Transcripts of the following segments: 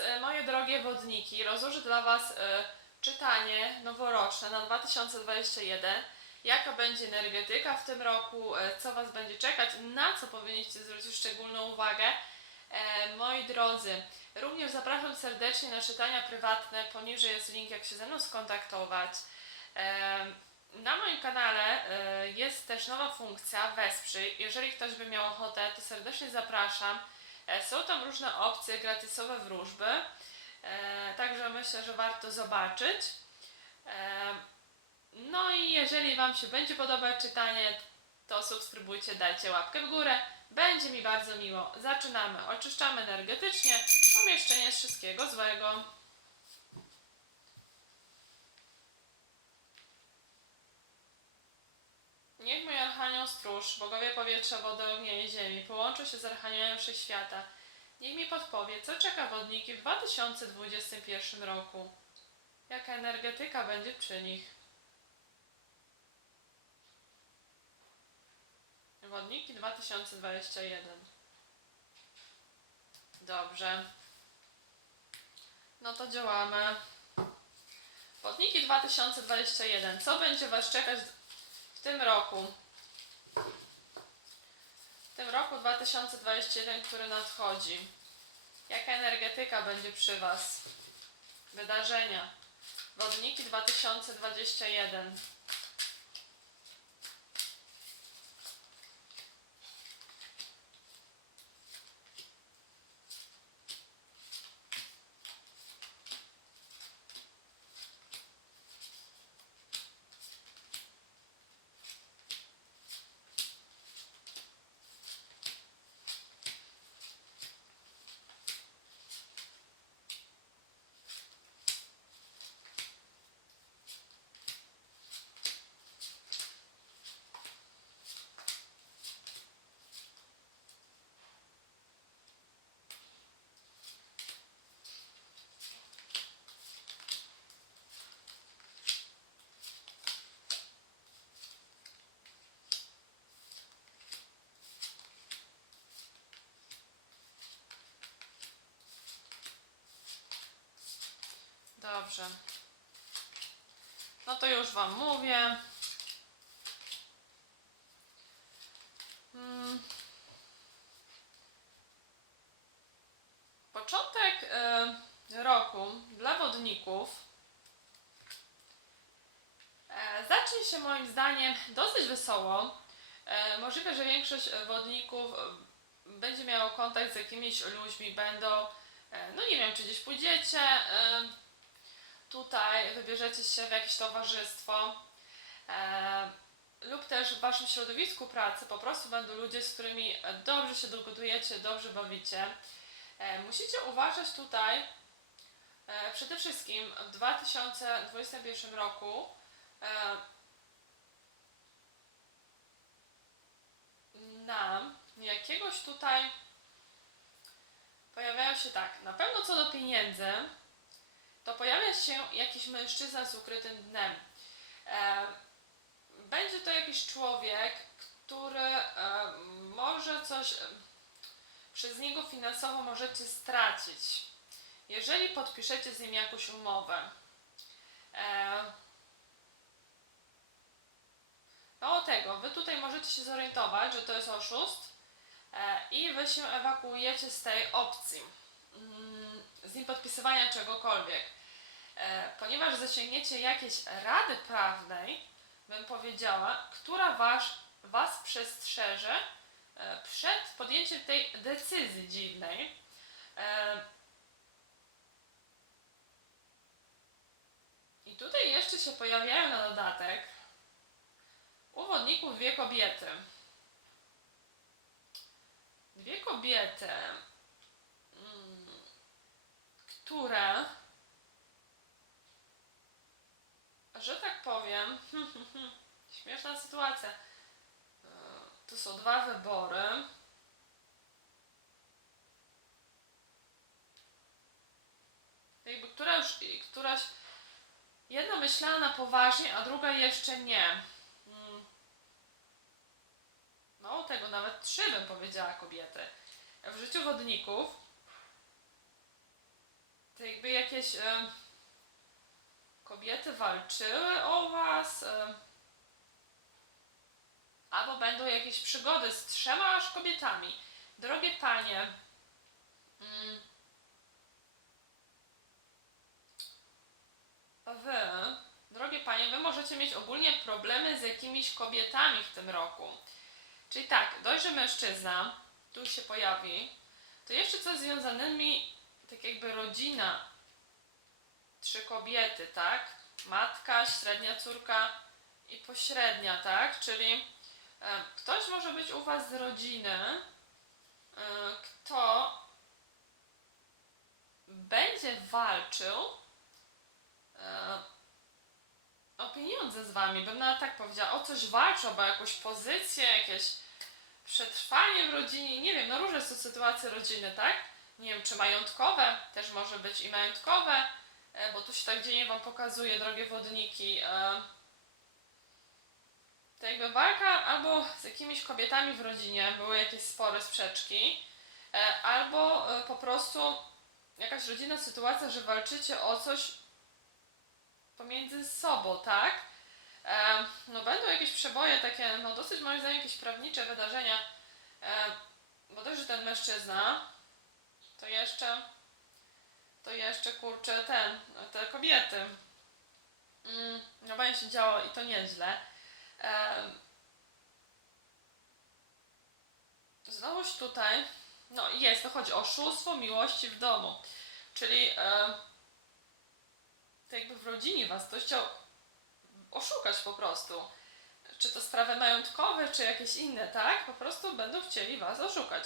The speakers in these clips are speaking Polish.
E, moje drogie wodniki, rozłożę dla Was e, czytanie noworoczne na 2021. Jaka będzie energetyka w tym roku, e, co Was będzie czekać, na co powinniście zwrócić szczególną uwagę. Moi drodzy, również zapraszam serdecznie na czytania prywatne. Poniżej jest link, jak się ze mną skontaktować. Na moim kanale jest też nowa funkcja Wesprzyj. Jeżeli ktoś by miał ochotę, to serdecznie zapraszam. E, Są tam różne opcje, gratisowe wróżby, e, także myślę, że warto zobaczyć. E, No i jeżeli Wam się będzie podobać czytanie, to subskrybujcie, dajcie łapkę w górę. Będzie mi bardzo miło. Zaczynamy. Oczyszczamy energetycznie pomieszczenie z wszystkiego złego. Niech mój Archanioł Stróż, bogowie powietrza, wody, ognia i ziemi, połączy się z Archaniołem Wszechświata. Niech mi podpowie, co czeka wodniki w 2021 roku. Jaka energetyka będzie przy nich. Wodniki 2021. Dobrze. No to działamy. Wodniki 2021. Co będzie Was czekać tym roku? W tym roku 2021, który nadchodzi. Jaka energetyka będzie przy Was? Wydarzenia. Wodniki 2021. Dobrze. No to już Wam mówię. Mm. Początek y, roku dla wodników e, zacznie się moim zdaniem dosyć wesoło. E, możliwe, że większość e, wodników e, będzie miało kontakt z jakimiś ludźmi, będą, e, no nie wiem, czy gdzieś pójdziecie, e, tutaj wybierzecie się w jakieś towarzystwo e, lub też w waszym środowisku pracy po prostu będą ludzie, z którymi dobrze się dogodujecie, dobrze bawicie. E, musicie uważać tutaj e, przede wszystkim w 2021 roku e, na jakiegoś tutaj pojawiają się tak, na pewno co do pieniędzy, to pojawia się jakiś mężczyzna z ukrytym dnem. E, będzie to jakiś człowiek, który e, może coś e, przez niego finansowo możecie stracić, jeżeli podpiszecie z nim jakąś umowę. Mało tego, wy tutaj możecie się zorientować, że to jest oszust i wy się ewakuujecie z tej opcji z nim podpisywania czegokolwiek. E, ponieważ zasięgniecie jakiejś rady prawnej, bym powiedziała, która was, was przestrzeże e, przed podjęciem tej decyzji dziwnej. E, I tutaj jeszcze się pojawiają na dodatek u wodników dwie kobiety. Dwie kobiety, które, że tak powiem, śmieszna sytuacja. E, To są dwa wybory. Jakby która już, któraś, jedna myślała na poważnie, a druga jeszcze nie. Mm. Mało tego, nawet trzy bym powiedziała kobiety. W życiu wodników to jakby jakieś e, kobiety walczyły o was, e, albo będą jakieś przygody z trzema aż kobietami. Drogie panie, mm, wy, drogie panie, wy możecie mieć ogólnie problemy z jakimiś kobietami w tym roku. Czyli tak, że mężczyzna tu się pojawi, to jeszcze coś związanymi, tak jakby rodzina, trzy kobiety, tak? Matka, średnia córka i pośrednia, tak? Czyli e, ktoś może być u Was z rodziny, e, kto będzie walczył e, o pieniądze z Wami, bym nawet tak powiedziała, o coś walczył, albo jakąś pozycję, jakieś przetrwanie w rodzinie, nie wiem, no różne są sytuacje rodziny, tak? Nie wiem, czy majątkowe, też może być i majątkowe, e, bo tu się tak dziennie Wam pokazuje, drogie wodniki. e, To jakby walka albo z jakimiś kobietami w rodzinie, były jakieś spore sprzeczki, e, albo po prostu jakaś rodzinna sytuacja, że walczycie o coś pomiędzy sobą, tak? No będą jakieś przeboje takie, no dosyć moim zdaniem jakieś prawnicze wydarzenia, bo dość, że ten mężczyzna, to jeszcze, to jeszcze kurczę ten, te kobiety. Mm, no będzie się działo i to nieźle. E, znowuż tutaj, no jest, to chodzi o oszustwo miłości w domu, czyli to jakby w rodzinie was ktoś chciał oszukać po prostu. Czy to sprawy majątkowe, czy jakieś inne, tak? Po prostu będą chcieli Was oszukać.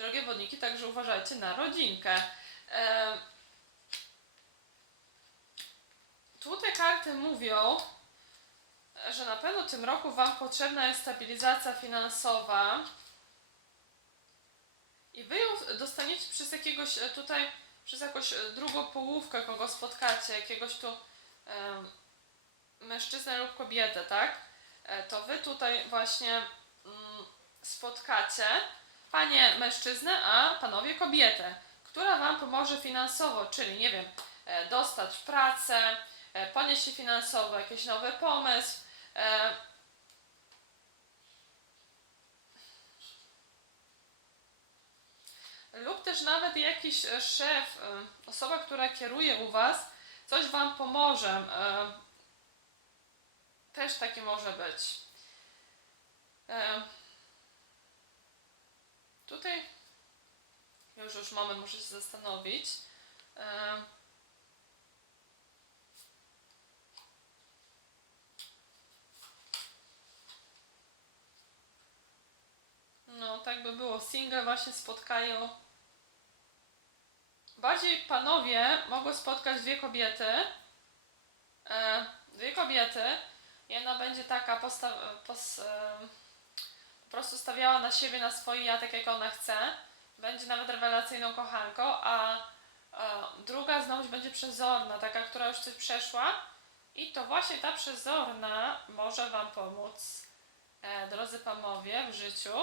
Drogie wodniki, także uważajcie na rodzinkę. E, tu karty mówią, że na pewno w tym roku Wam potrzebna jest stabilizacja finansowa i Wy ją dostaniecie przez jakiegoś e, tutaj, przez jakąś e, drugą połówkę, kogo spotkacie, jakiegoś tu em, mężczyznę lub kobietę, tak? E, To wy tutaj właśnie mm, spotkacie panie mężczyznę, a panowie kobietę, która wam pomoże finansowo, czyli nie wiem, e, dostać pracę, e, ponieść się finansowo, jakiś nowy pomysł. e, Lub też nawet jakiś szef, osoba, która kieruje u was, coś wam pomoże. też takie może być. Tutaj już już moment, muszę się zastanowić. No, tak by było. Single właśnie spotkają. Bardziej panowie mogą spotkać dwie kobiety. E, dwie kobiety. Jedna będzie taka posta- pos, po prostu stawiała na siebie, na swoje ja, tak jak ona chce. Będzie nawet rewelacyjną kochanką, a, a druga znowu będzie przezorna, taka, która już coś przeszła. I to właśnie ta przezorna może Wam pomóc, e, drodzy panowie, w życiu.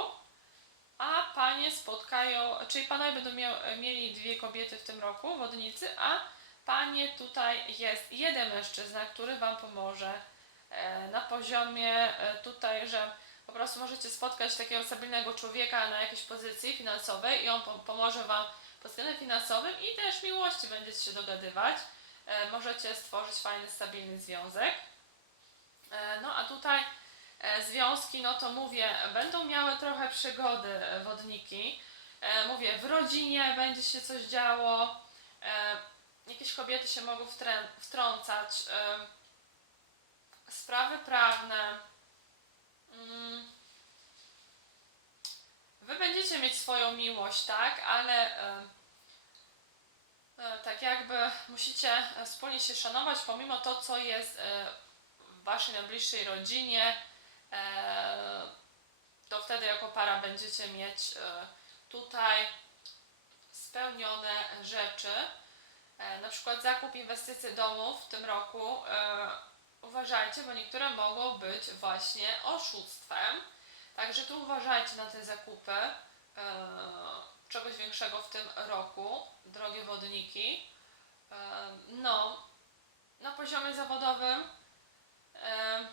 A panie spotkają, czyli panowie będą miał, mieli dwie kobiety w tym roku, wodnicy, a panie tutaj jest jeden mężczyzna, który Wam pomoże e, na poziomie e, tutaj, że po prostu możecie spotkać takiego stabilnego człowieka na jakiejś pozycji finansowej i on pom- pomoże Wam pod względem finansowym i też miłości będziecie się dogadywać. E, Możecie stworzyć fajny, stabilny związek. E, No a tutaj e, związki, no to mówię, będą miały trochę przygody wodniki. Mówię, w rodzinie będzie się coś działo. Jakieś kobiety się mogą wtrącać. Sprawy prawne. Mm. Wy będziecie mieć swoją miłość, tak? Ale e, tak jakby musicie e, wspólnie się szanować, pomimo to, co jest e, w waszej najbliższej rodzinie, to wtedy jako para będziecie mieć tutaj spełnione rzeczy. Na przykład zakup inwestycji domów w tym roku. Uważajcie, bo niektóre mogą być właśnie oszustwem. Także tu uważajcie na te zakupy e, czegoś większego w tym roku, drogie wodniki. E, poziomie zawodowym. E,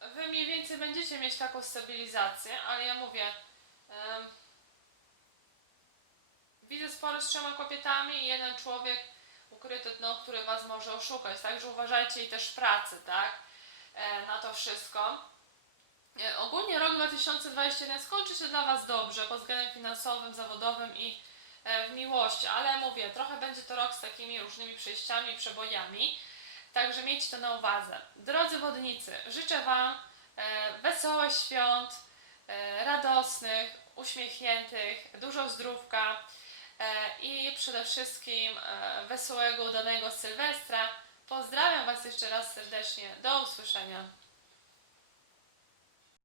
Wy mniej więcej będziecie mieć taką stabilizację, ale ja mówię, em, widzę spory z trzema kobietami i jeden człowiek ukryty dno, który was może oszukać, także uważajcie i też w pracy, tak, e, na to wszystko. E, Ogólnie rok 2021 skończy się dla Was dobrze pod względem finansowym, zawodowym i e, w miłości, ale mówię, trochę będzie to rok z takimi różnymi przejściami przebojami, także miejcie to na uwadze. Drodzy wodnicy, życzę Wam wesołych świąt, radosnych, uśmiechniętych, dużo zdrówka i przede wszystkim e, wesołego, udanego Sylwestra. Pozdrawiam Was jeszcze raz serdecznie. Do usłyszenia.